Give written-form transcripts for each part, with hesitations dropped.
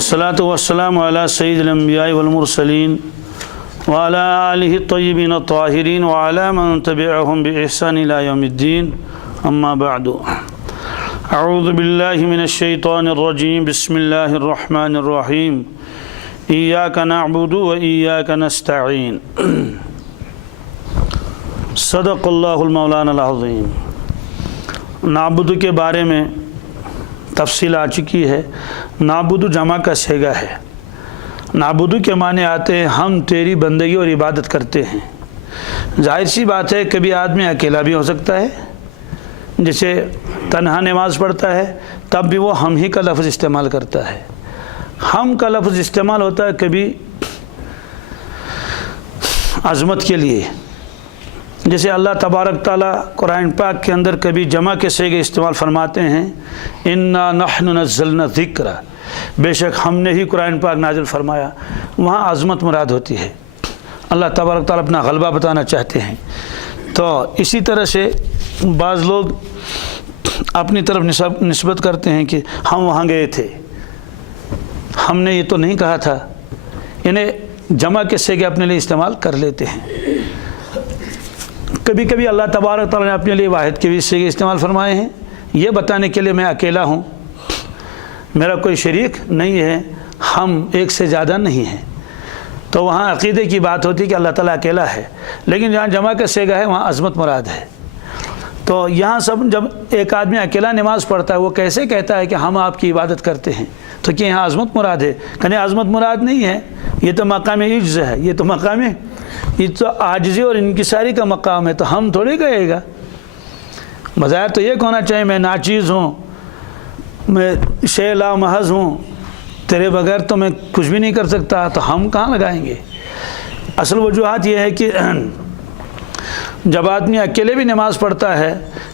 वस्सलातु वस्सलामु अला सय्यिदिल अंबिया'i वल मुरसलीन व अला आलिहि तय्यिबीन ताहिरीन व अला मन तबिअहुम बि इहसान इला यौमिद्दीन अम्मा बअदु अऊज़ु बिल्लाहि मिनश शैतानिर रजीम बिस्मिल्लाहिर रहमानिर रहीम इय्याका नअबुदु व इय्याका नस्तईन सदक़ल्लाहुल मौलाना अज़ीम। नाबुदु के बारे में तफसील आ चुकी है। नाबुदु जमा का सेगा है। नाबुदु के माने आते हैं हम तेरी बंदगी और इबादत करते हैं। जाहिर सी बात है कभी आदमी अकेला भी हो सकता है, जैसे तन्हा नमाज पढ़ता है तब भी वो हम ही का लफ्ज़ इस्तेमाल करता है। हम का लफ्ज़ इस्तेमाल होता है कभी अज़मत के लिए, जैसे अल्लाह तबारक ताला कुरान पाक के अंदर कभी जमा के सेगे इस्तेमाल फरमाते हैं, इन्ना नहनु नज़्ज़लना ज़िक्रा, बेशक हमने ही कुरान पाक नाजिल फरमाया। वहाँ अज़मत मुराद होती है। अल्लाह तबारक ताला अपना ग़लबा बताना चाहते हैं। तो इसी तरह से बाज़ लोग अपनी तरफ निस्बत करते हैं कि हम वहाँ गए थे, हमने ये तो नहीं कहा था। इन्हें जमा के सेगे अपने लिए इस्तेमाल कर लेते हैं। कभी कभी अल्लाह तबारक ताला ने अपने लिए वाहिद के भी सेगे इस्तेमाल फरमाए हैं, ये बताने के लिए मैं अकेला हूँ, मेरा कोई शरीक नहीं है, हम एक से ज़्यादा नहीं हैं। तो वहाँ अक़ीदे की बात होती है कि अल्लाह ताला अकेला है, लेकिन जहाँ जमा का सेगा है वहाँ अज़मत मुराद है। तो यहाँ सब जब एक आदमी अकेला नमाज़ पढ़ता है वो कैसे कहता है कि हम आपकी इबादत करते हैं, तो क्या यहाँ अज़मत मुराद है? कहने अज़मत मुराद नहीं है, ये तो मकाम इज्ज़ है, ये तो मकाम, ये तो आजिज़ी और इनकिसारी का मकाम है। तो हम थोड़ी कहेगा। बज़ाहिर तो ये कहना चाहिए मैं नाचीज़ हूँ, मैं शे ला महज़ हूँ, तेरे बगैर तो मैं कुछ भी नहीं कर सकता। तो हम कहाँ लगाएंगे? असल वजूहात ये है कि जब आदमी अकेले भी नमाज़ पढ़ता है,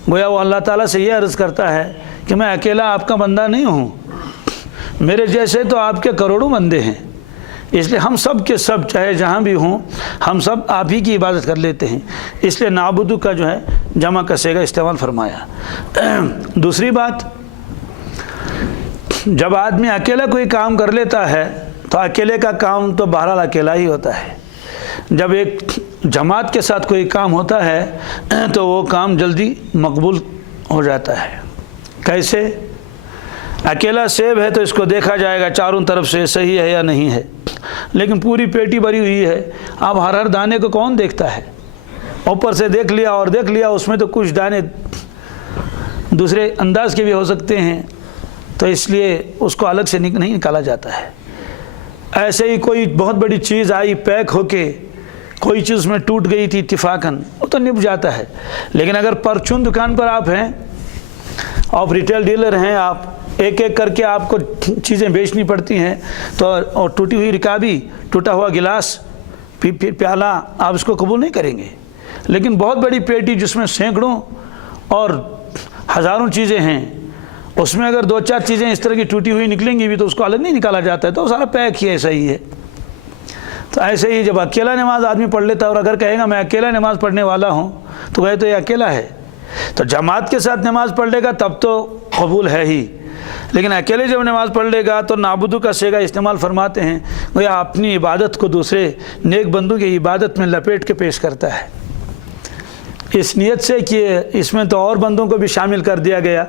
गोया वो अल्लाह ताला से ये अर्ज़ करता है कि मैं अकेला आपका बंदा नहीं हूँ, मेरे जैसे तो आपके करोड़ों बंदे हैं, इसलिए हम सब के सब चाहे जहाँ भी हों हम सब आप ही की इबादत कर लेते हैं। इसलिए नाबुदु का जो है जमा का सेगा इस्तेमाल फरमाया। दूसरी बात, जब आदमी अकेला कोई काम कर लेता है तो अकेले का काम तो बहरहाल अकेला ही होता है। जब एक जमात के साथ कोई काम होता है तो वो काम जल्दी मकबूल हो जाता है। कैसे? अकेला सेब है तो इसको देखा जाएगा चारों तरफ से सही है या नहीं है, लेकिन पूरी पेटी भरी हुई है, अब हर दाने को कौन देखता है? ऊपर से देख लिया और देख लिया, उसमें तो कुछ दाने दूसरे अंदाज के भी हो सकते हैं, तो इसलिए उसको अलग से नहीं निकाला जाता है। ऐसे ही कोई बहुत बड़ी चीज़ आई पैक होके, कोई चीज़ उसमें टूट गई थी इत्तिफाकन, वो तो निप जाता है। लेकिन अगर परचून दुकान पर आप हैं, आप रिटेल डीलर हैं, आप एक एक करके आपको चीज़ें बेचनी पड़ती हैं, तो और टूटी हुई रिकाबी, टूटा हुआ गिलास, प्याला, आप इसको कबूल नहीं करेंगे। लेकिन बहुत बड़ी पेटी जिसमें सैकड़ों और हज़ारों चीज़ें हैं, उसमें अगर दो चार चीज़ें इस तरह की टूटी हुई निकलेंगी भी तो उसको अलग नहीं निकाला जाता है, तो सारा पैक ही ऐसा ही है। तो ऐसे ही जब अकेला नमाज आदमी पढ़ लेता है और अगर कहेगा मैं अकेला नमाज़ पढ़ने वाला हूँ, तो वह तो ये अकेला है। तो जमात के साथ नमाज़ पढ़ लेगा तब तो कबूल है ही, लेकिन अकेले जब नमाज़ पढ़ लेगा तो नाबुदु का सेगा इस्तेमाल फरमाते हैं, वह अपनी इबादत को दूसरे नेक बंदों की इबादत में लपेट के पेश करता है, इस नियत से कि इसमें तो और बंदों को भी शामिल कर दिया गया,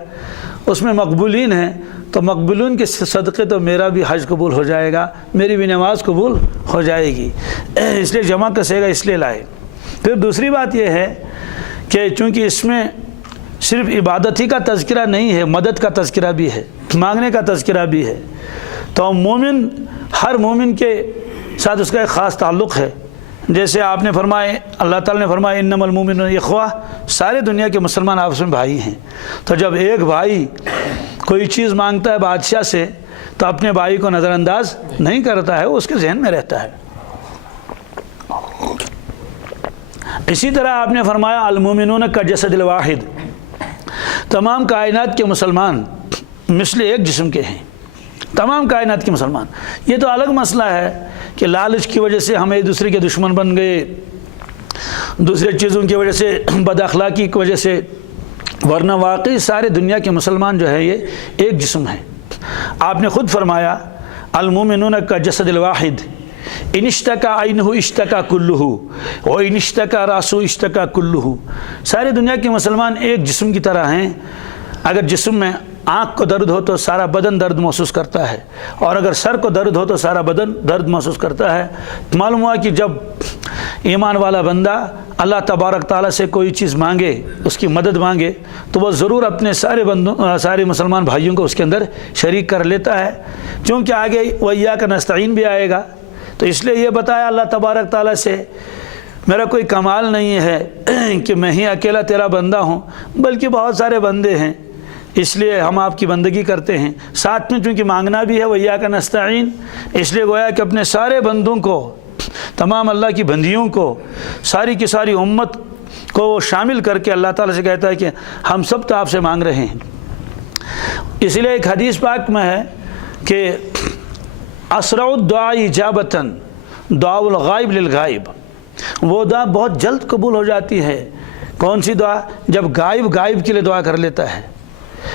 उसमें मकबूलीन हैं, तो मकबूलीन के सदक़े तो मेरा भी हज कबूल हो जाएगा, मेरी भी नमाज कबूल हो जाएगी। इसलिए जमा का सेगा इसलिए लाए। फिर दूसरी बात यह है कि चूँकि इसमें सिर्फ इबादत ही का तज़किरा नहीं है, मदद का तज़किरा भी है, मांगने का तज़किरा भी है। तो मोमिन, हर मोमिन के साथ उसका एक ख़ास ताल्लुक़ है। जैसे आपने फरमाए, अल्लाह ताला ने फरमाया इन्नमल मुमिनून इख्वा, सारे दुनिया के मुसलमान आपस में भाई हैं। तो जब एक भाई कोई चीज़ मांगता है बादशाह से तो अपने भाई को नज़रअंदाज नहीं करता है, वो उसके जहन में रहता है। इसी तरह आपने फरमाया अल मुमिनून का जसदिल वाहिद, तमाम कायनात के मुसलमान मिसल एक जिस्म के हैं, तमाम कायनात के मुसलमान। ये तो अलग मसला है कि लालच की वजह से हम एक दूसरे के दुश्मन बन गए, दूसरे चीज़ों की वजह से, बदअखलाकी की वजह से, वरना वाकई सारे दुनिया के मुसलमान जो है ये एक जिस्म है। आपने ख़ुद फरमाया अलमुमिनून का जसदिल वाहिद इनिश्तका आइनहु इश्तका कुल्लुहु व इनिश्तका रासु इश्तका कुल्लुहु। सारी दुनिया के मुसलमान एक जिस्म की तरह हैं। अगर जिस्म में आँख को दर्द हो तो सारा बदन दर्द महसूस करता है, और अगर सर को दर्द हो तो सारा बदन दर्द महसूस करता है। मालूम हुआ कि जब ईमान वाला बंदा अल्लाह तबारक ताला से कोई चीज़ मांगे, उसकी मदद मांगे, तो वह ज़रूर अपने सारे मुसलमान भाइयों को उसके अंदर शरीक कर लेता है, क्योंकि आगे वइय्याक नस्तईन भी आएगा। तो इसलिए ये बताया अल्लाह तबारक ताला से, मेरा कोई कमाल नहीं है कि मैं ही अकेला तेरा बंदा हूँ, बल्कि बहुत सारे बंदे हैं, इसलिए हम आपकी बंदगी करते हैं। साथ में चूँकि मांगना भी है वइय्याक नस्तईन, इसलिए गोया कि अपने सारे बंदों को, तमाम अल्लाह की बंदियों को, सारी की सारी उम्मत को शामिल करके अल्लाह ताला से कहता है कि हम सब तो आपसे मांग रहे हैं। इसलिए एक हदीस पाक में है कि असरउद दुआ इजाबतन दुआउल गायब लिल गायब, वो दुआ बहुत जल्द कबूल हो जाती है। कौन सी दुआ? जब गायब के लिए दुआ कर लेता है,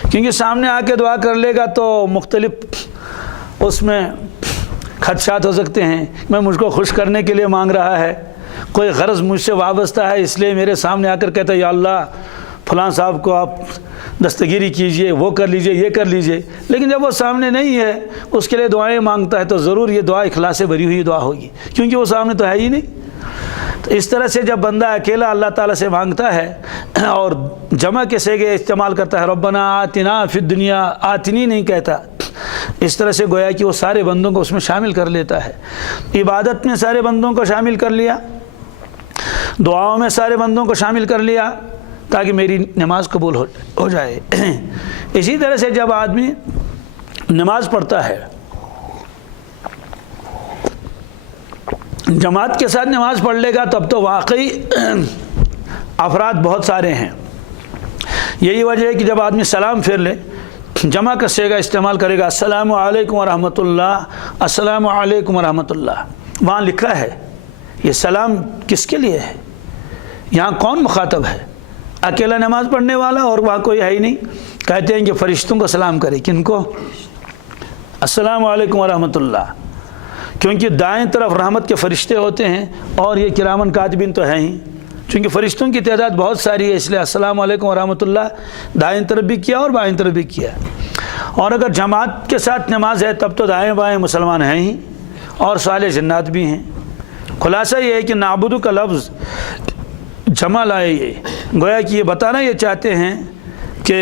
क्योंकि सामने आके दुआ कर लेगा तो मुख्तलिफ उसमें खदशात हो सकते हैं। मैं मुझको खुश करने के लिए मांग रहा है, कोई गरज मुझसे वाबस्ता है, इसलिए मेरे सामने आकर कहता है या अल्लाह फलां साहब को आप दस्तगिरी कीजिए, वो कर लीजिए, ये कर लीजिए। लेकिन जब वो सामने नहीं है, उसके लिए दुआएं मांगता है, तो ज़रूर ये दुआ इखलास से भरी हुई दुआ होगी, क्योंकि वो सामने तो है ही नहीं। तो इस तरह से जब बंदा अकेला अल्लाह ताला से मांगता है और जमा के सेगे इस्तेमाल करता है, रब्बना आतिना फिद दुनिया, आतिनी नहीं कहता, इस तरह से गोया कि वो सारे बंदों को उसमें शामिल कर लेता है। इबादत में सारे बंदों को शामिल कर लिया, दुआओं में सारे बंदों को शामिल कर लिया, ताकि मेरी नमाज कबूल हो जाए। इसी तरह से जब आदमी नमाज पढ़ता है, जमात के साथ नमाज पढ़ लेगा, तब तो वाकई अफराद बहुत सारे हैं। यही वजह है कि जब आदमी सलाम फेर ले, जमा का सेगा इस्तेमाल करेगा, अस्सलामु अलैकुम व रहमतुल्लाह, अस्सलामु अलैकुम व रहमतुल्लाह। वहाँ लिखा है ये सलाम किसके लिए है, यहाँ कौन मुखातब है? अकेला नमाज पढ़ने वाला, और वहाँ कोई है ही नहीं। कहते हैं कि फरिश्तों को सलाम करे, किनको? अस्सलामु अलैकुम व रहमतुल्लाह, क्योंकि दाएं तरफ रहमत के फरिश्ते होते हैं, और ये किरामन कातिबीन तो हैं ही, क्योंकि फरिश्तों की तादाद बहुत सारी है, इसलिए अस्सलामु अलैकुम व रहमतुल्लाह दाएं तरफ भी किया और बाएं तरफ भी किया। और अगर जमात के साथ नमाज है, तब तो दाएं बाएं मुसलमान हैं ही, और साले जन्नात भी हैं। खुलासा ये है कि नाबुदु का लफ्ज़ जमा लाए, ये गोया कि ये बताना ये चाहते हैं कि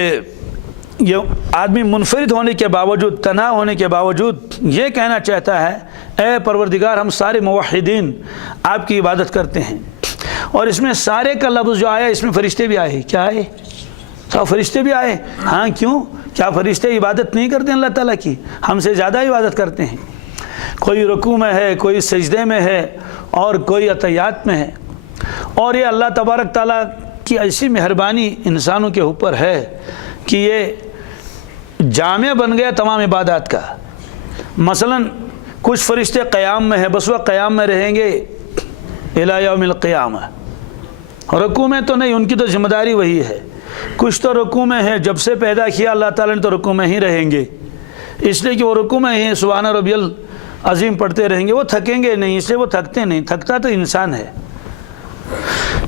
ये आदमी मुनफरिद होने के बावजूद, तन्हा होने के बावजूद ये कहना चाहता है, ए परवरदिगार, हम सारे मुवहिदीन आपकी इबादत करते हैं। और इसमें सारे का लफ्ज़ जो आया, इसमें फरिश्ते भी आए। क्या आए? सब फरिश्ते भी आए। हाँ, क्यों? क्या फरिश्ते इबादत नहीं करते अल्लाह ताला की? हमसे ज़्यादा इबादत करते हैं। कोई रुकू में है, कोई सजदे में है, और कोई अतयात में है। और ये अल्लाह तबारक ताला की ऐसी मेहरबानी इंसानों के ऊपर है कि ये जामे बन गया तमाम इबादत का। मसलन कुछ फरिश्ते क़याम में है, बस वह क़याम में रहेंगे इला यौमिल क़ियामा। रुकू में तो नहीं, उनकी तो ज़िम्मेदारी वही है। कुछ तो रुकू में है, जब से पैदा किया अल्लाह ताला ने तो रुकू में ही रहेंगे, इसलिए कि वो रुकू में ही सुभान रब्बियल अज़ीम पढ़ते रहेंगे। वो थकेंगे नहीं, इसलिए वो थकते नहीं, थकता तो इंसान है।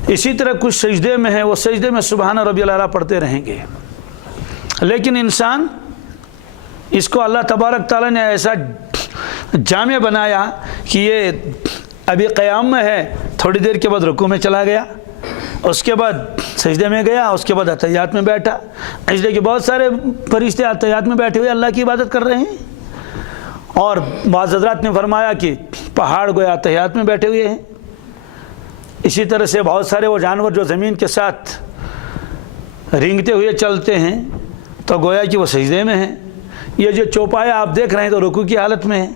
इसी तरह कुछ सजदे में है, वो सजदे में सुभान रब्बियल आला पढ़ते रहेंगे। लेकिन इंसान, इसको अल्लाह तबारक ताला ने ऐसा जामे बनाया कि ये अभी क़याम में है, थोड़ी देर के बाद रुकू में चला गया, उसके बाद सजदे में गया, उसके बाद अतहियात में बैठा। इसलिए कि बहुत सारे फरिश्ते अतहियात में बैठे हुए अल्लाह की इबादत कर रहे हैं, और बाज़ हज़रात ने फरमाया कि पहाड़ गोया अतहियात में बैठे हुए हैं। इसी तरह से बहुत सारे वो जानवर जो ज़मीन के साथ रेंगते हुए चलते हैं, तो गोया कि वो सजदे में हैं। ये जो चौपाया आप देख रहे हैं, तो रुकू की हालत में है,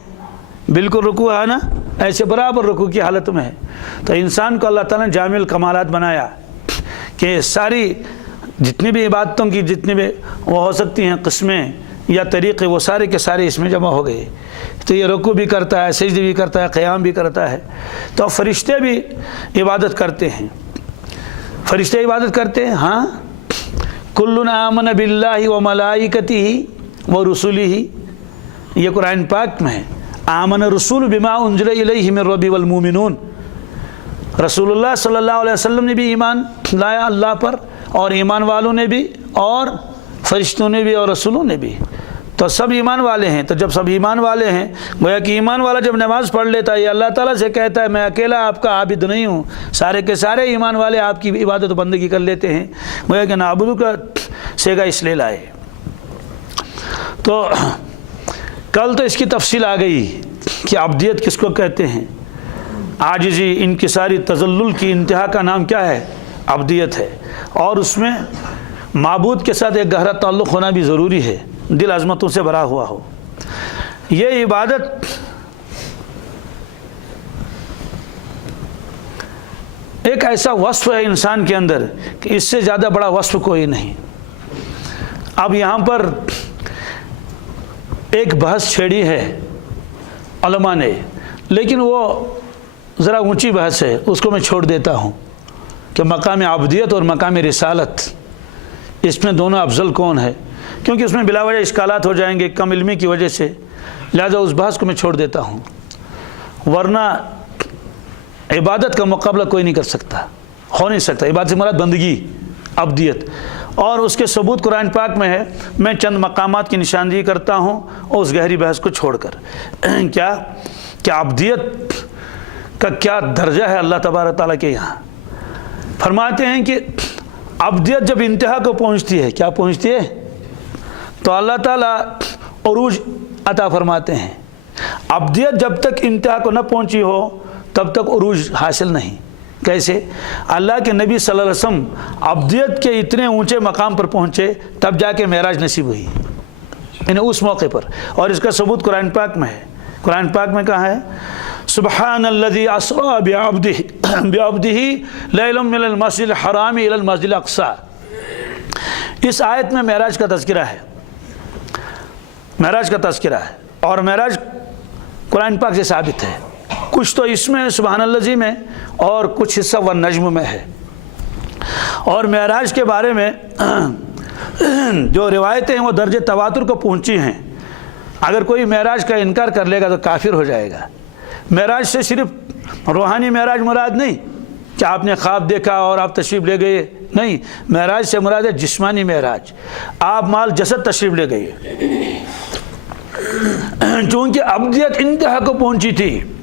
बिल्कुल रुकू है ना, ऐसे बराबर रुकू की हालत में है। तो इंसान को अल्लाह ताला ने जामिल कमालात बनाया कि सारी जितनी भी इबादतों की जितनी भी वो हो सकती हैं किस्में या तरीक़े, वो सारे के सारे इसमें जमा हो गए। तो ये रुकू भी करता है, सजदे भी करता है, क़याम भी करता है। तो फरिश्ते भी इबादत करते हैं, फरिश्ते इबादत करते हैं। हाँ, कुल्लुन आमन बिल्लाहि व मलाइकतिही व रुसुलिही, ये कुरान पाक में है। आमन रसूल बिमा उन्जिला इलैहि मिर रब्बि वल मुमिनून, रसूलुल्लाह सल्लल्लाहु अलैहि वसल्लम ने भी ईमान लाया अल्लाह पर, और ईमान वालों ने भी, और फरिश्तों ने भी, और रसूलों ने भी। तो सब ईमान वाले हैं। तो जब सब ईमान वाले हैं, गोया कि ईमान वाला जब नमाज़ पढ़ लेता है, ये अल्लाह ताला से कहता है मैं अकेला आपका आबिद नहीं हूँ, सारे के सारे ईमान वाले आपकी इबादत बंदगी कर लेते हैं, गोया कि नाबुदू का सेगा इसलिए लाए। तो कल तो इसकी तफसील आ गई कि अब्दियत किसको कहते हैं। आजिज़ी, इनकिसारी, तज़ल्लुल की इंतहा का नाम क्या है? अब्दियत है। और उसमें माबूद के साथ एक गहरा ताल्लुक़ होना भी ज़रूरी है, दिल अज़मतों से भरा हुआ हो। ये इबादत एक ऐसा वस्फ़ है इंसान के अंदर कि इससे ज़्यादा बड़ा वस्फ़ कोई नहीं। अब यहाँ पर एक बहस छेड़ी है उलमा ने, लेकिन वो ज़रा ऊंची बहस है, उसको मैं छोड़ देता हूँ कि मकाम अब्दियत और मकाम रिसालत, इसमें दोनों अफजल कौन है, क्योंकि उसमें बिला वजह इश्कालात हो जाएंगे कम इल्मी की वजह से, लिहाजा उस बहस को मैं छोड़ देता हूँ। वरना इबादत का मुकाबला कोई नहीं कर सकता, हो नहीं सकता। इबादत से मुराद बंदगी, अब्दियत, और उसके सबूत कुरान पाक में है। मैं चंद मकामात की निशानदेही करता हूँ और उस गहरी बहस को छोड़कर क्या अब्दियत का क्या दर्जा है अल्लाह तबारक ताला के यहाँ। फरमाते हैं कि अब्दियत जब इंतहा को पहुँचती है, क्या पहुँचती है, तो अल्लाह ताला उरूज अता फरमाते हैं। अब्दियत जब तक इंतहा को न पहुँची हो तब तक उरूज हासिल नहीं। कैसे? अल्लाह के नबी सल्लल्लाहु अलैहि वसल्लम अब्दियत के इतने ऊंचे मकाम पर पहुँचे तब जाके मेराज नसीब हुई, यानी उस मौके पर। और इसका सबूत कुरान पाक में है। कुरान पाक में कहा है, सुब्हानल्लज़ी अस्रा बिअब्दिही लैलन मिनल मस्जिदिल हराम इलल मस्जिदिल अक़सा। इस आयत में मेराज का तज़किरा है, मेराज का तज़किरा है, और मेराज कुरान पाक से साबित है। कुछ तो इसमें सुब्हानल्लज़ी में और कुछ हिस्सा व नज्म में है। और मेराज के बारे में जो रिवायतें हैं वो दर्जे तवातुर को पहुँची हैं। अगर कोई मेराज का इनकार कर लेगा तो काफिर हो जाएगा। मेराज से सिर्फ रूहानी मेराज मुराद नहीं कि आपने ख्वाब देखा और आप तशरीफ़ ले गए, नहीं, मेराज से मुराद है जिस्मानी मेराज, आप माल जसद तशरीफ़ ले गए। चूँकि अब्दियत इंतहा को पहुँची थी,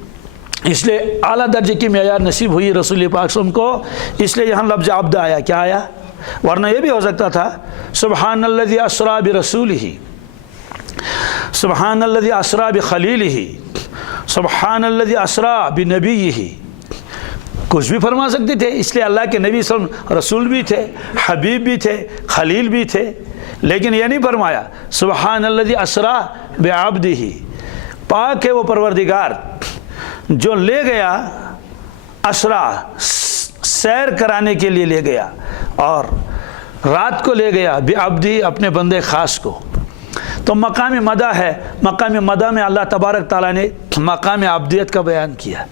इसलिए आला दर्जे की मेयार नसीब हुई रसूल पाक सल्लल्लाहु अलैहि वसल्लम को, इसलिए यहाँ लफ्ज़ अब्द आया। क्या आया? वरना ये भी हो सकता था सुब्हानल्लज़ी अस्रा बिरसूलिही, सुब्हानल्लज़ी अस्रा बिखलीलिही, सुब्हानल्लज़ी अस्रा बिनबीयिही, कुछ भी फरमा सकते थे। इसलिए अल्लाह के नबी सल्लल्लाहु अलैहि वसल्लम रसूल भी थे, हबीब भी थे, खलील भी थे, लेकिन ये नहीं फरमाया सुब्हानल्लज़ी अस्रा बिअब्दिही। पाक है वो परवरदिगार जो ले गया, असरा सैर कराने के लिए ले गया, और रात को ले गया बिअब्दी, अपने बंदे ख़ास को। तो मकाम मदा है, मकाम मदा में अल्लाह तबारक ताला ने मकाम अब्दियत का बयान किया।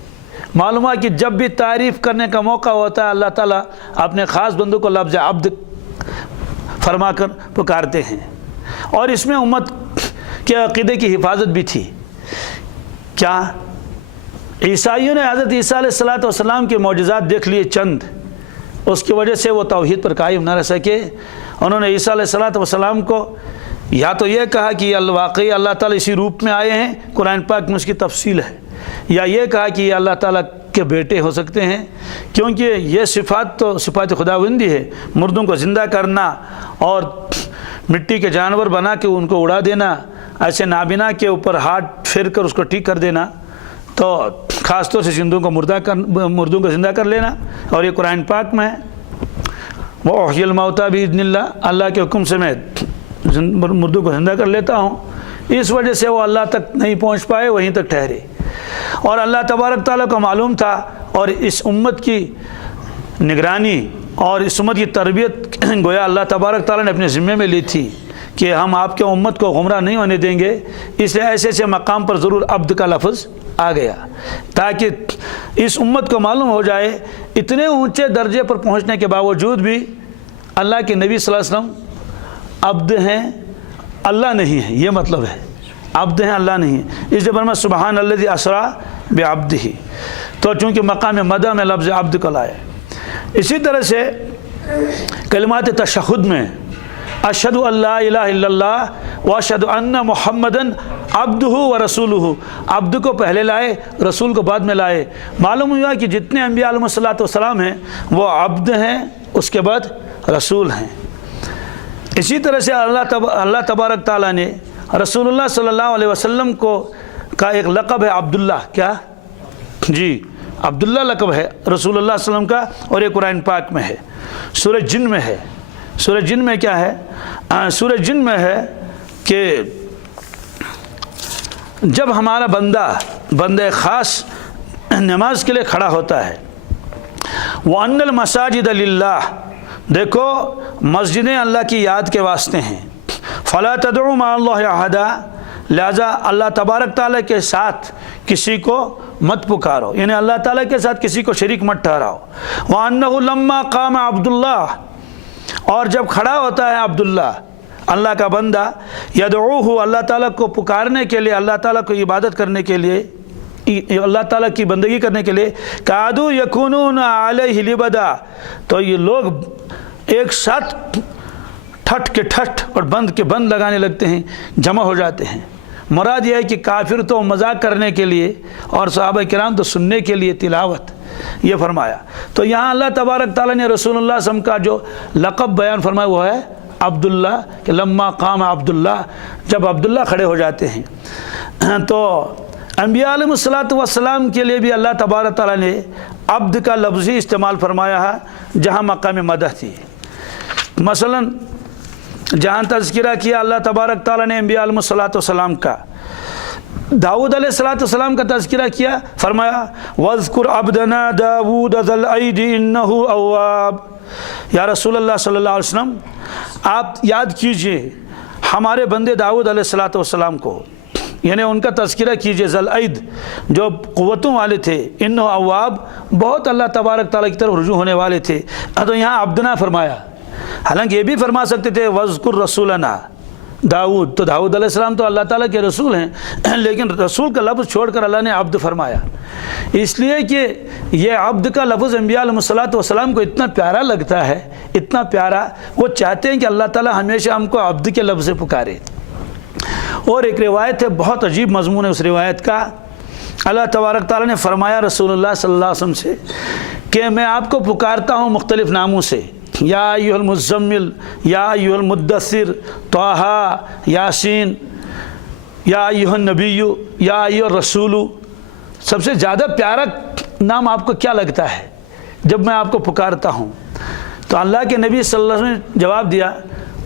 मालूम है कि जब भी तारीफ़ करने का मौका होता है अल्लाह ताला अपने ख़ास बंदों को लफ्ज़ अब्द फरमाकर पुकारते हैं। और इसमें उम्मत के अक़ीदे की हिफाजत भी थी। क्या? ईसाइयों ने हज़रत ईसा अलैहिस्सलातु वस्सलाम के मौजज़ात देख लिए चंद, उसकी वजह से वो तौहीद पर कायम न रह सके। उन्होंने ईसा अलैहिस्सलातु वस्सलाम को या तो ये कहा कि वाकई अल्लाह ताला इसी रूप में आए हैं, कुरान पाक में उसकी तफसील है, या ये कहा कि ये अल्लाह ताला के बेटे हो सकते हैं, क्योंकि ये सिफ़ात तो सिफ़ात खुदावंदी है। मुर्दों को ज़िंदा करना और मिट्टी के जानवर बना के उनको उड़ा देना, ऐसे नाबिना के ऊपर हाथ फेर कर उसको ठीक कर देना, तो ख़ास तौर से जिंदों को मुर्दों को ज़िंदा कर लेना। और ये कुरान पाक में है, वो अहयल मौता बिइज़्निल्लाह, अल्लाह के हुक्म से मैं मुर्दों को ज़िंदा कर लेता हूँ। इस वजह से वो अल्लाह तक नहीं पहुँच पाए, वहीं तक ठहरे। और अल्लाह तबारक ताला को मालूम था, और इस उम्मत की निगरानी और इस उम्मत की तरबियत गोया अल्लाह तबारक ताला ने अपने ज़िम्मे में ली थी कि हम आपके उम्मत को गुमराह नहीं होने देंगे। इसलिए ऐसे ऐसे मकाम पर ज़रूर अब्द का लफ्ज़ आ गया, ताकि इस उम्मत को मालूम हो जाए इतने ऊंचे दर्जे पर पहुंचने के बावजूद भी अल्लाह के नबी सल्लल्लाहु अलैहि वसल्लम अब्द हैं, अल्लाह नहीं है। ये मतलब है عبد ہیں اللہ نہیں، اس لیے فرمایا سبحان الذی اسرا بعبدہ، تو چونکہ مقام مدح میں لفظ عبد کو لائے۔ اسی طرح سے کلمات تشہد میں اشہد ان لا الہ الا اللہ واشہد ان محمدن عبدہ و رسولہ، عبد کو پہلے لائے، رسول کو بعد میں لائے۔ معلوم ہوا کہ جتنے انبیاء علیہ السلام ہیں وہ عبد ہیں، اس کے بعد رسول ہیں۔ اسی طرح سے اللہ تبارک تعالیٰ نے رسول اللہ صلی اللہ علیہ وسلم کا ایک لقب ہے عبداللہ، کیا؟ جی عبداللہ لقب ہے رسول اللہ صلی اللہ علیہ وسلم کا، اور یہ قرآن پاک میں ہے، سورہ جن میں ہے۔ سورہ جن میں کیا ہے؟ سورہ جن میں ہے کہ جب ہمارا بندہ خاص نماز کے لیے کھڑا ہوتا ہے، وَأَنَّ الْمَسَاجِدَ لِلَّهِ، دیکھو مسجدیں اللہ کی یاد کے واسطے ہیں، فَلَا تَدْعُوا مَعَ اللَّهِ أَحَدًا، لہذا اللہ تبارک تعالیٰ کے ساتھ کسی کو مت پکارو، یعنی اللہ تعالیٰ کے ساتھ کسی کو شریک مت ٹھہراؤ۔ وَأَنَّهُ لَمَّا قَامَ عَبْدُ اللَّهِ، اور جب کھڑا ہوتا ہے عبداللہ اللہ کا بندہ، یدعوہ اللہ تعالیٰ کو پکارنے کے لیے، اللہ تعالیٰ کو عبادت کرنے کے لیے، اللہ تعالیٰ کی بندگی کرنے کے لیے، کادو یکونون علیہ لبدا، تو یہ لوگ ایک ساتھ ٹھٹ کے ٹھٹ اور بند کے بند لگانے لگتے ہیں، جمع ہو جاتے ہیں۔ مراد یہ ہے کہ کافر تو مذاق کرنے کے لیے اور صحابہ کرام تو سننے کے لیے تلاوت، یہ فرمایا۔ تو یہاں اللہ تبارک تعالیٰ نے رسول اللہ صلی اللہ علیہ وسلم کا جو لقب بیان فرمایا وہ ہے عبداللہ، کہ لما قام عبداللہ، جب عبداللہ کھڑے ہو جاتے ہیں۔ تو انبیاء علیہ السلام کے لیے بھی اللہ تبارک تعالیٰ نے عبد کا لفظی استعمال فرمایا ہے جہاں مقام مدح تھی۔ مثلا جہاں تذکرہ کیا اللہ تبارک تعالیٰ نے انبیاء علیہ السلام کا، داؤد علیہ السلام کا تذکرہ کیا، فرمایا وَاذْكُرْ عَبْدَنَا دَاوُودَ ذَا الْأَيْدِ إِنَّهُ أَوَّابٌ، یا رسول اللہ صلی اللہ علیہ وسلم آپ یاد کیجئے ہمارے بندے داؤد علیہ السلام کو، یعنی ان کا تذکرہ کیجئے، ذل عید جو قوتوں والے تھے، انہ اواب بہت اللہ تبارک تعالیٰ کی طرف رجوع ہونے والے تھے۔ تو یہاں عبدنا فرمایا، حالانکہ یہ بھی فرما سکتے تھے وَاذْكُرْ رَسُولَنَا داؤد، تو داؤد علیہ السلام تو اللہ تعالیٰ کے رسول ہیں، لیکن رسول کا لفظ چھوڑ کر اللہ نے عبد فرمایا، اس لیے کہ یہ عبد کا لفظ انبیاء علیہ السلام کو اتنا پیارا لگتا ہے، اتنا پیارا، وہ چاہتے ہیں کہ اللہ تعالیٰ ہمیشہ ہم کو عبد کے لفظ سے پکارے۔ اور ایک روایت ہے، بہت عجیب مضمون ہے اس روایت کا، اللہ تبارک تعالیٰ نے فرمایا رسول اللہ صلی اللہ علیہ وسلم سے کہ میں آپ کو پکارتا ہوں مختلف ناموں سے، یا ایھا المزمل، یا ایھا المدثر، طٰہٰ، یاسین، یا ایھا النبی، یا ایھا الرسول۔ سب سے زیادہ پیارا نام آپ کو کیا لگتا ہے جب میں آپ کو پکارتا ہوں؟ تو اللہ کے نبی صلی اللہ علیہ وسلم نے جواب دیا،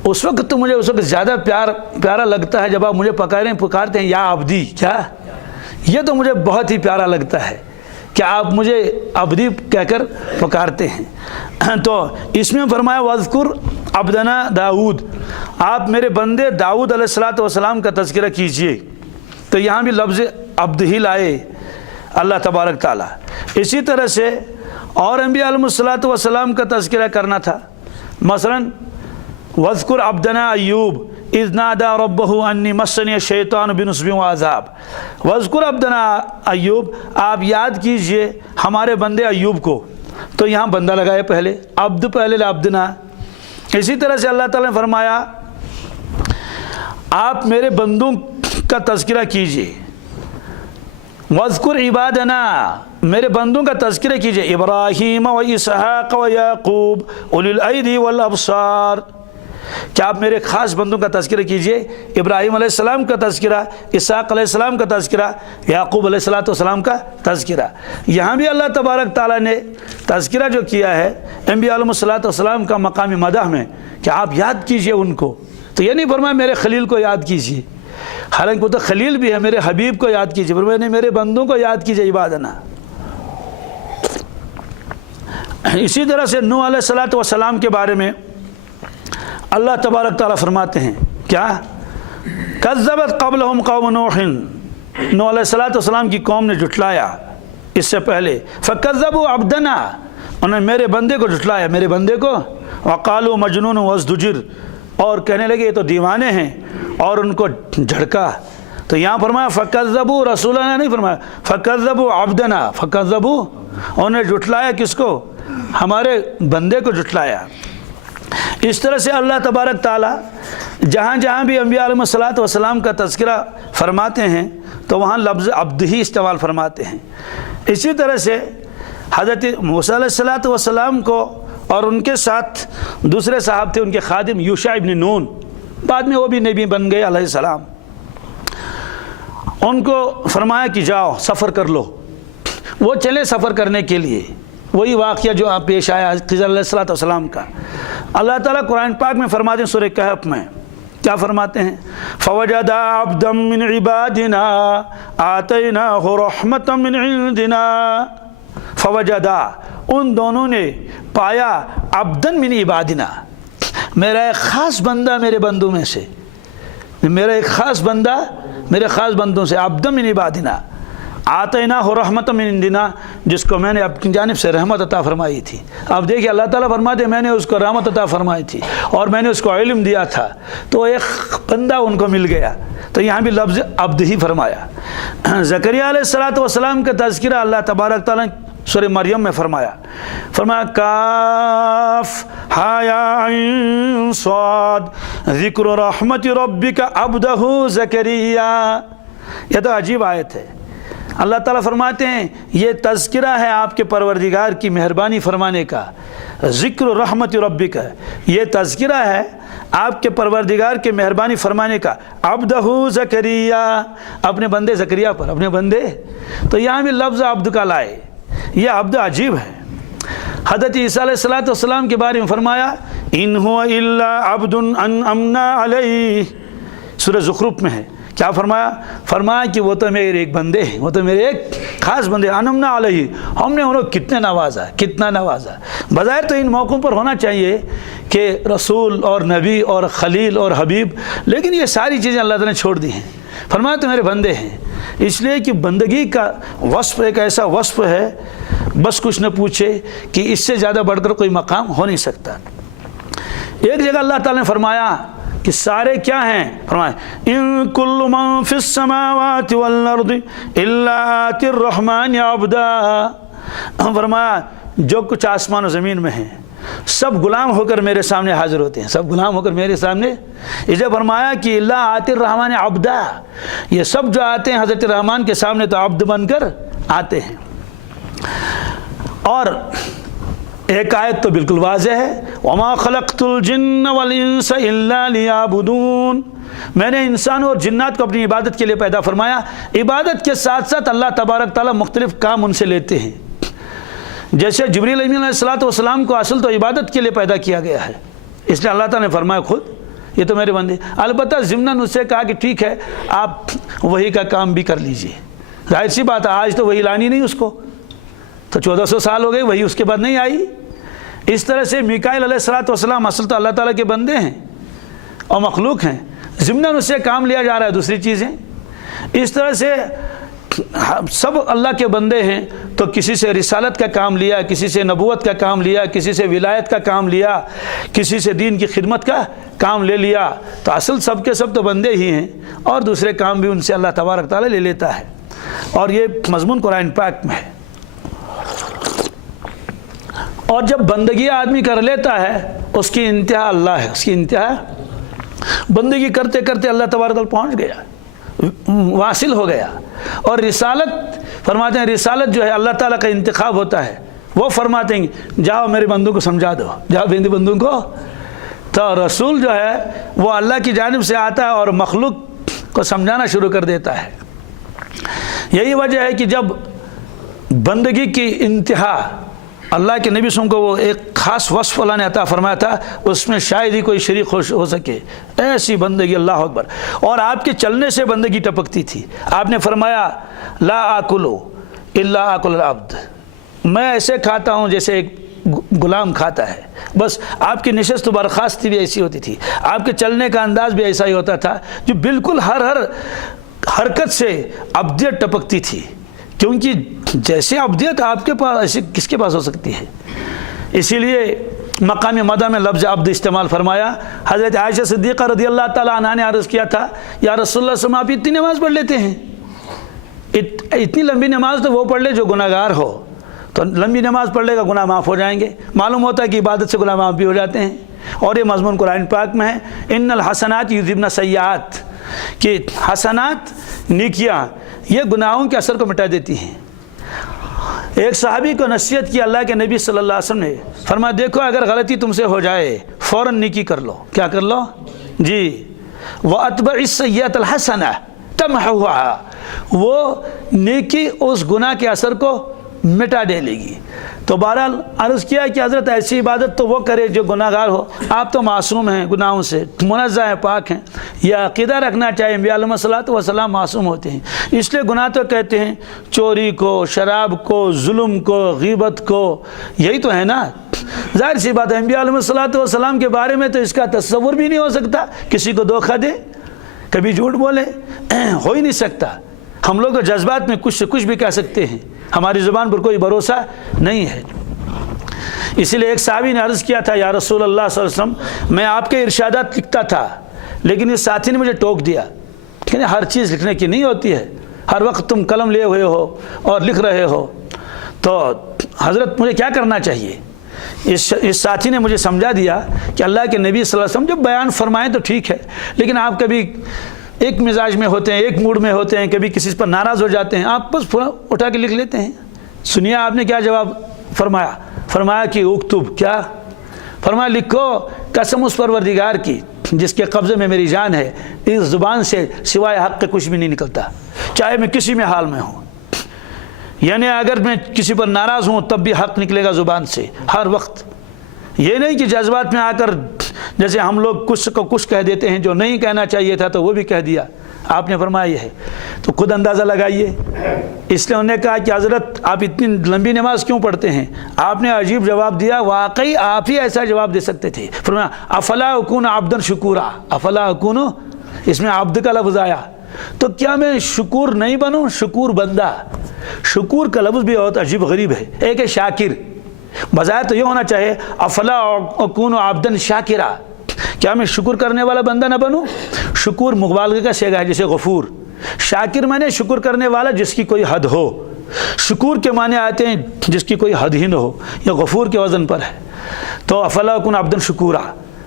اس وقت تو مجھے اس وقت زیادہ پیارا لگتا ہے جب آپ مجھے پکارتے ہیں یا عبدی، کیا یہ تو مجھے بہت ہی پیارا لگتا ہے کہ آپ مجھے عبدی کہہ کر پکارتے ہیں۔ تو اس میں فرمایا وَاذْكُرْ عَبْدَنَا داؤد، آپ میرے بندے داؤد علیہ السلام کا تذکرہ کیجئے، تو یہاں بھی لفظ عبد ہی لائے اللہ تبارک تعالیٰ۔ اسی طرح سے اور انبیاء علیہ السلام کا تذکرہ کرنا تھا، مثلا وَاذْكُرْ عَبْدَنَا ایوب اذ نادى ربه انی مسنی الشیطان بنصب وعذاب۔ وَاذْكُرْ عَبْدَنَا ایوب، آپ یاد کیجئے ہمارے بندے ایوب کو، تو یہاں بندہ لگائے پہلے، عبد پہلے عبدنا۔ اسی طرح سے اللہ تعالیٰ نے فرمایا آپ میرے بندوں کا تذکرہ کیجئے، وَاذْكُرْ عِبَادَنَا، میرے بندوں کا تذکرہ کیجئے، ابراہیم و اسحاق و یعقوب اولی الایدی والابصار، کیا آپ میرے خاص بندوں کا تذکرہ کیجئے، ابراہیم علیہ السلام کا تذکرہ، اسحاق علیہ السلام کا تذکرہ، یعقوب علیہ السلام کا تذکرہ۔ یہاں بھی اللہ تبارک تعالیٰ نے تذکرہ جو کیا ہے انبیاء علیہ السلام کا مقام مدح میں کہ آپ یاد کیجئے ان کو، تو یہ نہیں فرمایا میرے خلیل کو یاد کیجئے، حالانکہ وہ تو خلیل بھی ہے، میرے حبیب کو یاد کیجئے، فرمایا نہیں میرے بندوں کو یاد کیجئے عبادنا۔ اسی طرح سے نوح علیہ السلام کے بارے میں اللہ تبارک تعالیٰ فرماتے ہیں کیا؟ کذبت قبلہم قوم نوح، نوح علیہ السلام کی قوم نے جھٹلایا اس سے پہلے، فکذبوا عبدنا، انہوں نے میرے بندے کو جھٹلایا، میرے بندے کو، وقالوا مجنون وازدجر، اور کہنے لگے یہ تو دیوانے ہیں، اور ان کو جھڑکا، تو یہاں فرمایا فکذبوا رسولنا نہیں فرمایا فکذبوا عبدنا، فکذبوا انہوں نے جھٹلایا کس کو؟ ہمارے بندے کو جھٹلایا۔ اس طرح سے اللہ تبارک تعالیٰ جہاں جہاں بھی انبیاء علیہ الصلوۃ والسلام کا تذکرہ فرماتے ہیں تو وہاں لفظ عبد ہی استعمال فرماتے ہیں۔ اسی طرح سے حضرت موسیٰ علیہ الصلوۃ والسلام کو اور ان کے ساتھ دوسرے صاحب تھے ان کے خادم یوشع ابن نون، بعد میں وہ بھی نبی بن گئے علیہ السلام، ان کو فرمایا کہ جاؤ سفر کر لو، وہ چلے سفر کرنے کے لیے۔ وہی واقعہ جو آپ پیش آیا خضر علیہ السلام کا، اللہ تعالیٰ قرآن پاک میں فرماتے ہیں سورہ کہف میں، کیا فرماتے ہیں؟ فَوَجَدَا عَبْدًا مِّنْ عِبَادِنَا آتَيْنَاهُ رَحْمَةً مِّنْ عِنْدِنَا، فَوَجَدَا ان دونوں نے پایا عبدًا مِّنْ عِبَادِنَا، میرا ایک خاص بندہ میرے بندوں میں سے، میرا ایک خاص بندہ میرے خاص بندوں سے، عبدًا مِّنْ عِبَادِنَا آتَيْنَاهُ رَحْمَةً مِّنْ عِنْدِنَا، جس کو میں نے اپنی جانب سے رحمت عطا فرمائی تھی۔ اب دیکھیے اللہ تعالیٰ فرماتے ہیں میں نے اس کو رحمت عطا فرمائی تھی اور میں نے اس کو علم دیا تھا، تو ایک بندہ ان کو مل گیا، تو یہاں بھی لفظ عبد ہی فرمایا۔ زکریہ علیہ السلام کا تذکرہ اللہ تبارک تعالیٰ سورہ مریم میں فرمایا کاف ہا یا عین صاد ذکر رحمت ربک عبدہ زکریا۔ یہ تو عجیب آیت ہے۔ اللہ تعالیٰ فرماتے ہیں یہ تذکرہ ہے آپ کے پروردگار کی مہربانی فرمانے کا، ذکر رحمت ربک، یہ تذکرہ ہے آپ کے پروردگار کے مہربانی فرمانے کا، عبدہ زکریا، اپنے بندے زکریا پر، اپنے بندے۔ تو یہاں بھی لفظ عبد کا لائے، یہ عبد عجیب ہے۔ حضرت عیسیٰ علیہ السلام کے بارے میں فرمایا ان هو الا عبد انعمنا علیہ، سورہ زخرف میں ہے، کیا فرمایا کہ وہ تو میرے ایک بندے ہیں، وہ تو میرے ایک خاص بندے، انعمنا علیہ، ہم نے انہوں کتنا نوازا۔ بظاہر تو ان موقعوں پر ہونا چاہیے کہ رسول اور نبی اور خلیل اور حبیب، لیکن یہ ساری چیزیں اللہ تعالیٰ نے چھوڑ دی ہیں، فرمایا تو میرے بندے ہیں، اس لیے کہ بندگی کا وصف ایک ایسا وصف ہے بس کچھ نہ پوچھے کہ اس سے زیادہ بڑھ کر کوئی مقام ہو نہیں سکتا۔ ایک جگہ اللہ تعالیٰ نے فرمایا کہ سارے کیا ہیں، فرمایا ان کل من فی السماوات والارض الا آتی الرحمن عبدا، فرمایا جو کچھ آسمان و زمین میں ہیں سب غلام ہو کر میرے سامنے حاضر ہوتے ہیں، سب غلام ہو کر میرے سامنے، اسے فرمایا کہ الا آتی الرحمن عبدا، یہ سب جو آتے ہیں حضرت رحمان کے سامنے تو عبد بن کر آتے ہیں۔ اور ایک آیت تو بالکل واضح ہے وما خلقت الجن والانس الا لیعبدون، میں نے انسان اور جنات کو اپنی عبادت کے لیے پیدا فرمایا۔ عبادت کے ساتھ ساتھ اللہ تبارک تعالیٰ مختلف کام ان سے لیتے ہیں، جیسے جبریل امین علیہ السلام کو اصل تو عبادت کے لیے پیدا کیا گیا ہے، اس لیے اللہ تعالیٰ نے فرمایا خود یہ تو میرے بندے، البتہ ضمناً اس سے کہا کہ ٹھیک ہے آپ وحی کا کام بھی کر لیجئے، ظاہر سی بات ہے آج تو وحی لانی نہیں اس کو، تو 1400 سال ہو گئے وحی اس کے بعد نہیں آئی۔ اس طرح سے میکائیل علیہ السلام اصل تو اللہ تعالیٰ کے بندے ہیں اور مخلوق ہیں، ضمناً اس سے کام لیا جا رہا ہے دوسری چیزیں۔ اس طرح سے سب اللہ کے بندے ہیں، تو کسی سے رسالت کا کام لیا، کسی سے نبوت کا کام لیا، کسی سے ولایت کا کام لیا، کسی سے دین کی خدمت کا کام لے لیا، تو اصل سب کے سب تو بندے ہی ہیں، اور دوسرے کام بھی ان سے اللہ تبارک تعالیٰ لے لیتا ہے، اور یہ مضمون قرآن پاک میں ہے۔ اور جب بندگی آدمی کر لیتا ہے اس کی انتہا اللہ ہے، اس کی انتہا بندگی کرتے کرتے اللہ تبارک تعالیٰ پہنچ گیا، واصل ہو گیا۔ اور رسالت فرماتے ہیں رسالت جو ہے اللہ تعالیٰ کا انتخاب ہوتا ہے، وہ فرماتے ہیں جاؤ میرے بندوں کو سمجھا دو، جاؤ میرے بندوں کو۔ تو رسول جو ہے وہ اللہ کی جانب سے آتا ہے اور مخلوق کو سمجھانا شروع کر دیتا ہے۔ یہی وجہ ہے کہ جب بندگی کی انتہا اللہ کے نبی صلی اللہ علیہ وسلم کو وہ ایک خاص وصف اللہ نے عطا فرمایا تھا، اس میں شاید ہی کوئی شریک ہو سکے، ایسی بندگی، اللہ اکبر۔ اور آپ کے چلنے سے بندگی ٹپکتی تھی۔ آپ نے فرمایا لا آکلو الا آکل العبد، میں ایسے کھاتا ہوں جیسے ایک غلام کھاتا ہے، بس آپ کی نشست و برخاستی بھی ایسی ہوتی تھی، آپ کے چلنے کا انداز بھی ایسا ہی ہوتا تھا جو بالکل ہر حرکت سے عبدیت ٹپکتی تھی، کیونکہ جیسے عبدیت آپ کے پاس ایسے کس کے پاس ہو سکتی ہے۔ اسی لیے मकाम मदा में लफ्ज़ अब्द इस्तेमाल फरमाया। हज़रत आयशा सिद्दीक़ा रज़ी अल्लाह ताला अन्हा ने अर्ज़ किया था, या रसूलुल्लाह सल्लल्लाहु अलैहि वसल्लम आप इतनी नमाज़ पढ़ लेते हैं, इतनी लंबी नमाज तो वो पढ़ ले जो गुनाहगार हो, तो लंबी नमाज पढ़ लेगा गुनाह माफ़ हो जाएंगे। मालूम होता है कि इबादत से गुनाह माफ़ भी हो जाते हैं। और ये मज़मून कुरान पाक में है, इन्नल हसनात युज़हिबन सय्यात, कि हसनात नेकियां ये गुनाहों के असर को मिटा देती हैं। एक सहाबी को नसीहत की अल्लाह के नबी सल्लल्लाहु अलैहि वसल्लम ने, फरमाया देखो अगर गलती तुमसे हो जाए फ़ौरन नेकी कर लो। क्या कर लो जी? व अतबइस सय्यतल हसना तमहुहा, वो नेकी उस गुनाह के असर को मिटा डालेगी। तो बहरहाल अर्ज़ किया कि हज़रत ऐसी इबादत तो वो करे जो गुनाहगार हो, आप तो मासूम हैं, गुनाहों से मुनज़्ज़ह हैं, पाक हैं। यह अक़ीदा रखना चाहिए, अम्बिया अलैहिस्सलातु वस्सलाम मासूम होते हैं, इसलिए गुनाह तो कहते हैं चोरी को, शराब को, जुल्म को, ग़ीबत को, यही तो है ना। ज़ाहिर सी बात है, अम्बिया अलैहिस्सलातु वस्सलाम के बारे में तो इसका तस्वुर भी नहीं हो सकता, किसी को धोखा दे, कभी झूठ बोले, हो ही नहीं सकता। हम लोग तो जज्बात में कुछ से कुछ भी कह सकते हैं, हमारी ज़ुबान पर कोई भरोसा नहीं है। इसीलिए एक साहबी ने अर्ज़ किया था, या रसूल अल्लाह सल्लल्लाहु अलैहि वसल्लम मैं आपके इरशादात लिखता था, लेकिन इस साथी ने मुझे टोक दिया कि हर चीज़ लिखने की नहीं होती है, हर वक्त तुम कलम लिए हुए हो और लिख रहे हो, तो हज़रत मुझे क्या करना चाहिए? इस साथी ने मुझे समझा दिया कि अल्लाह के नबी सल्लल्लाहु अलैहि वसल्लम जब बयान फरमाएँ तो ठीक है, लेकिन आप कभी एक मिजाज में होते हैं, एक मूड में होते हैं, कभी किसी पर नाराज़ हो जाते हैं, आप बस उठा के लिख लेते हैं। सुनिए आपने क्या जवाब फरमाया? फरमाया कि उक्तुब, क्या फरमाया? लिखो, कसम उस परवरदिगार की जिसके कब्ज़े में मेरी जान है, इस ज़ुबान से सिवाय हक़ के कुछ भी नहीं निकलता, चाहे मैं किसी में हाल में हूँ। यानी अगर मैं किसी पर नाराज़ हूँ तब भी हक़ निकलेगा ज़ुबान से हर वक्त। ये नहीं कि जज्बात में आकर जैसे हम लोग कुछ को कुछ कह देते हैं, जो नहीं कहना चाहिए था तो वो भी कह दिया। आपने फरमाया ये है, तो खुद अंदाज़ा लगाइए। इसलिए उन्होंने कहा कि हज़रत आप इतनी लंबी नमाज क्यों पढ़ते हैं? आपने अजीब जवाब दिया, वाकई आप ही ऐसा जवाब दे सकते थे। फरमाया अफला अकून अब्दन शुकूरा, अफला अकून, इसमें अब्द का लफ्ज़ आया, तो क्या मैं शुकूर नहीं बनूँ? शुकूर बंदा, शुकूर का लफ्ज़ भी बहुत अजीब गरीब है। एक है शाकिर, बजाय तो ये होना चाहिए अफला अकून अब्दन शाकिरा, क्या मैं शुक्र करने वाला बंदा ना बनूं? शुक्र मुबालगे का सेगा है, जैसे गफूर। शाकिर माने शुक्र करने वाला जिसकी कोई हद हो, शुक्र के माने आते हैं जिसकी कोई हद ही न हो, या गफूर के वज़न पर है। तो अफला अकून अब्दन शुकूरा,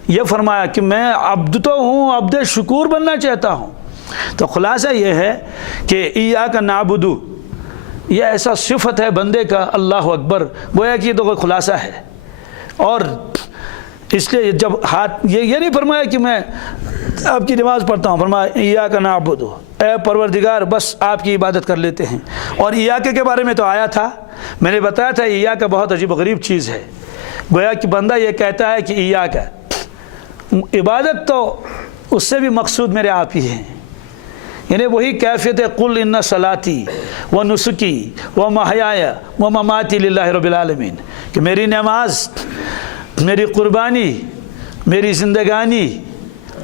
ये फरमाया कि मैं अब्द तो हूँ, अब्द शुकूर बनना चाहता हूँ। तो खुलासा ये है कि इय्याका नअबुदु, ये ऐसा सिफत है बंदे का, अल्लाह अकबर, गोया कि ये तो कोई खुलासा है। और इसलिए जब हाथ ये नहीं फरमाया कि मैं आपकी नमाज़ पढ़ता हूँ, फरमाया इय्याका नअबुदु, ए परवरदिगार बस आपकी इबादत कर लेते हैं। और इय्याका के बारे में तो आया था, मैंने बताया था इय्याका बहुत अजीब गरीब चीज़ है। गोया कि बंदा ये कहता है कि इय्याका, इबादत तो उससे भी मकसूद मेरे आप ही हैं, यानी वही कैफियत है कुल इन्ना सलाती व नुसुकी व महयाय व ममाती लिल्लाहि रब्बिल आलमीन, कि मेरी नमाज, मेरी कुर्बानी, मेरी ज़िंदगानी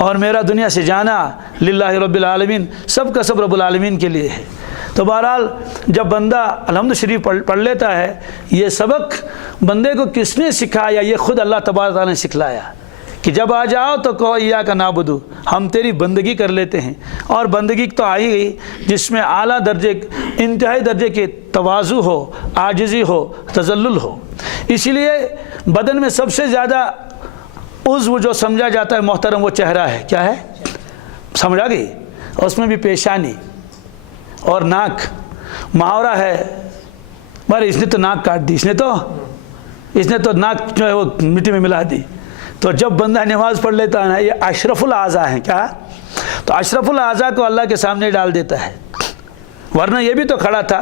और मेरा दुनिया से जाना लिल्लाहि रब्बिल आलमीन, सब का सब रब्बुल आलमीन के लिए है। तो बहरहाल जब बंदा अलहम्द शरीफ पढ़ लेता है, ये सबक बंदे को किसने सिखाया? ये ख़ुद अल्लाह तबारक तआला ने सिखलाया कि जब आ जाओ तो कहो इय्याका नअबुदु, हम तेरी बंदगी कर लेते हैं। और बंदगी तो आ ही गई जिसमें आला दर्जे, इंतहाई दर्जे के तवाज़ु हो, आजिज़ी हो, तज़ल्लुल हो। इसीलिए बदन में सबसे ज़्यादा उज़्व जो समझा जाता है मोहतरम, वो चेहरा है। क्या है? समझा गई? उसमें भी पेशानी और नाक। मुहावरा है, मारे इसने तो नाक काट दी, इसने तो नाक जो है वो मिट्टी में मिला दी। तो जब बंदा नमाज़ पढ़ लेता है ना, ये अशरफुल आज़ा है। क्या? तो अशरफुल आज़ा को अल्लाह के सामने डाल देता है। वरना ये भी तो खड़ा था,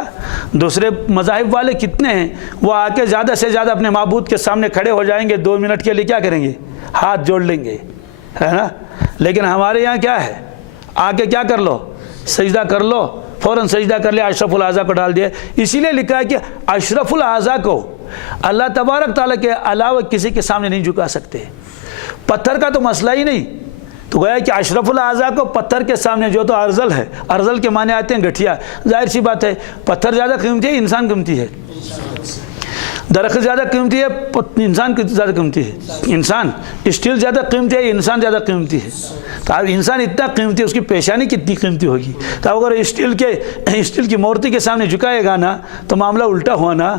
दूसरे मज़ाहिब वाले कितने हैं, वो आके ज़्यादा से ज़्यादा अपने माबूद के सामने खड़े हो जाएंगे, 2 मिनट के लिए क्या करेंगे? हाथ जोड़ लेंगे, है ना। लेकिन हमारे यहाँ क्या है, आके क्या कर लो? सजदा कर लो, फ़ौरन सजदा कर लिया, अशरफुल आज़ा को डाल दिया। इसीलिए लिखा है कि अशरफुल आज़ा को अल्लाह तबारक ताला के अलावा किसी के सामने नहीं झुका सकते। पत्थर का तो मसला ही नहीं, तो गोया कि अशरफुल आज़ा को पत्थर के सामने, जो तो अर्जल है, अर्जल के माने आते हैं गठिया, जाहिर सी बात है पत्थर ज़्यादा कीमती है, इंसान कीमती है। درخت زیادہ قیمتی ہے انسان کی زیادہ قیمتی ہے؟ انسان. اسٹیل زیادہ قیمتی ہے انسان زیادہ قیمتی ہے؟ تو اب انسان اتنا قیمتی ہے، اس کی پیشانی کتنی قیمتی ہوگی؟ تو اگر اسٹیل کی مورتی کے سامنے جھکائے گا نا تو معاملہ الٹا ہوا نا،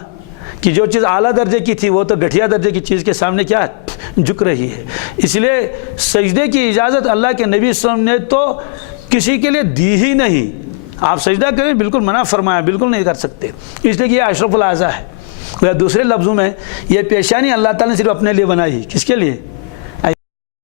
کہ جو چیز اعلیٰ درجے کی تھی وہ تو گھٹیا درجے کی چیز کے سامنے کیا جھک رہی ہے. اس لیے سجدے کی اجازت اللہ کے نبی صلی اللہ علیہ وسلم نے تو کسی کے لیے دی ہی نہیں. آپ سجدہ کریں بالکل منع فرمایا، بالکل نہیں کر سکتے، اس لیے کہ یہ اشرف الاعضاء ہے. دوسرے لفظوں میں یہ پیشانی اللہ تعالیٰ نے صرف اپنے لیے بنائی. کس کے لیے؟